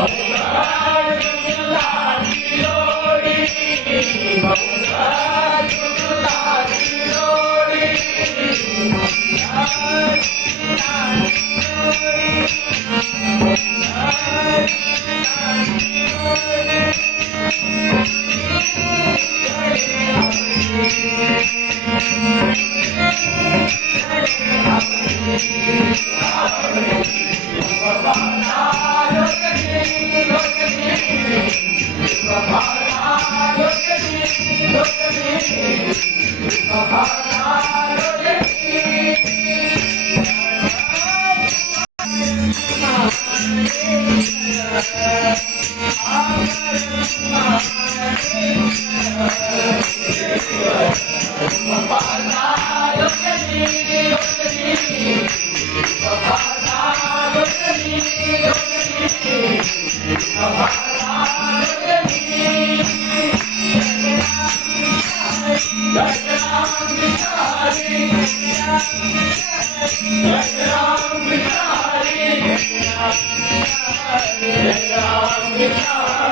Oh, Oh, Hare Hare Hare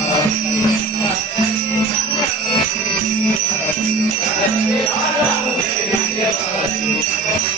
Hare Música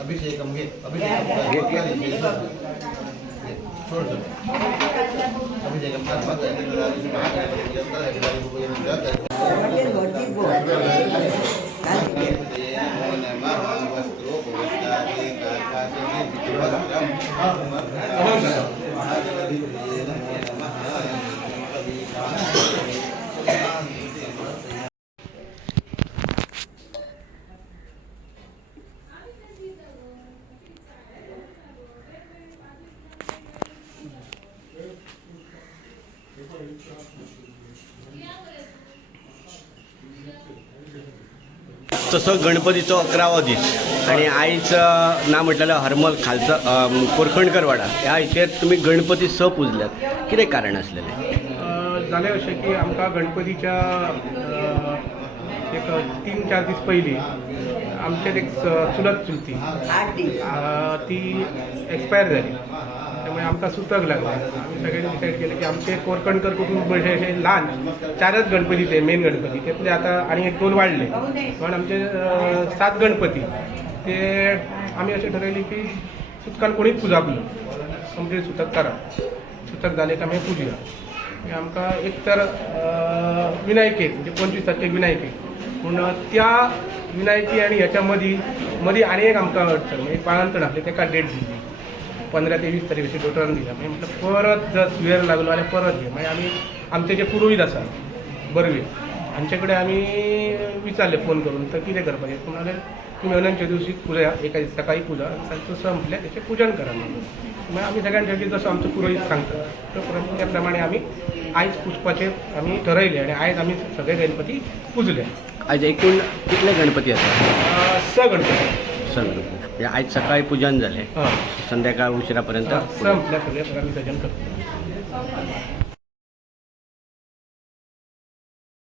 అభిషేకం చూడు అభిషేకం తర్వాత तसं गणपतीचो अकरावो दीस आणि आईचं नाव म्हटलेलं हरमल खालचा अं, कोरखंडकर वाडा ह्या इथे तुम्ही गणपती स पुजल्यात कितें कारण असलेलें? अ, जालें अशें की आमकां गणपतीच्या एक तीन चार दीस पयलीं आमच्यात एक चुलत चुलती. ती एक्सपायर झाली. त्यामुळे आमकां सुतक लागला. आम्ही सगळ्यांनी डिसाईड केलं की आमचे कोरकणकर कुटुंब असे असे लहान चारच गणपती ते मेन गणपती. त्यातले आता आणि एक दोन वाढले. पण आमचे सात गणपती. ते आम्ही असे ठरवले की सुतकान कोणीच पूजा आपलं कंप्लीट सुतक करा. सुतक झाले की आम्ही पुजूया. आमकां एक तर विनायकेक म्हणजे पंचवीस तारखेक विनायकेक पूण त्या विनायकी आणि ह्याच्या मदीं मदीं आनी एक आमकां अडचण म्हणजे पाळंतण आसलें तेका डेट दिली पंदरा ते वीस तारीख अशी डॉक्टरान दिला. मागीर म्हटलं परत जर सुवेर लागलो जाल्यार परत घे. मागीर आमी आमचे जे पुरोहीत आसा बरवे हांचे कडेन आमी विचारले फोन करून तर कितें करपाचें पूण जाल्यार तुमी अनंतच्या दिवशी पुजया एका सकाळी पुजा सांजचो स म्हटल्यार तेचें पूजन करा. म्हणून मागीर आमी सगळ्यां ठेवली जसो आमचो पुरोहीत सांगता तो त्या प्रमाणे आमी आयज पुजपाचें आमी ठरयलें आनी आयज आमी सगळे गणपती पुजले. आज एकूण कितले गणपती आसात अं, स गणपती. स गणपती. म्हणजे आज सकाळी पूजन झाले. संध्याकाळ उशिरापर्यंत करता.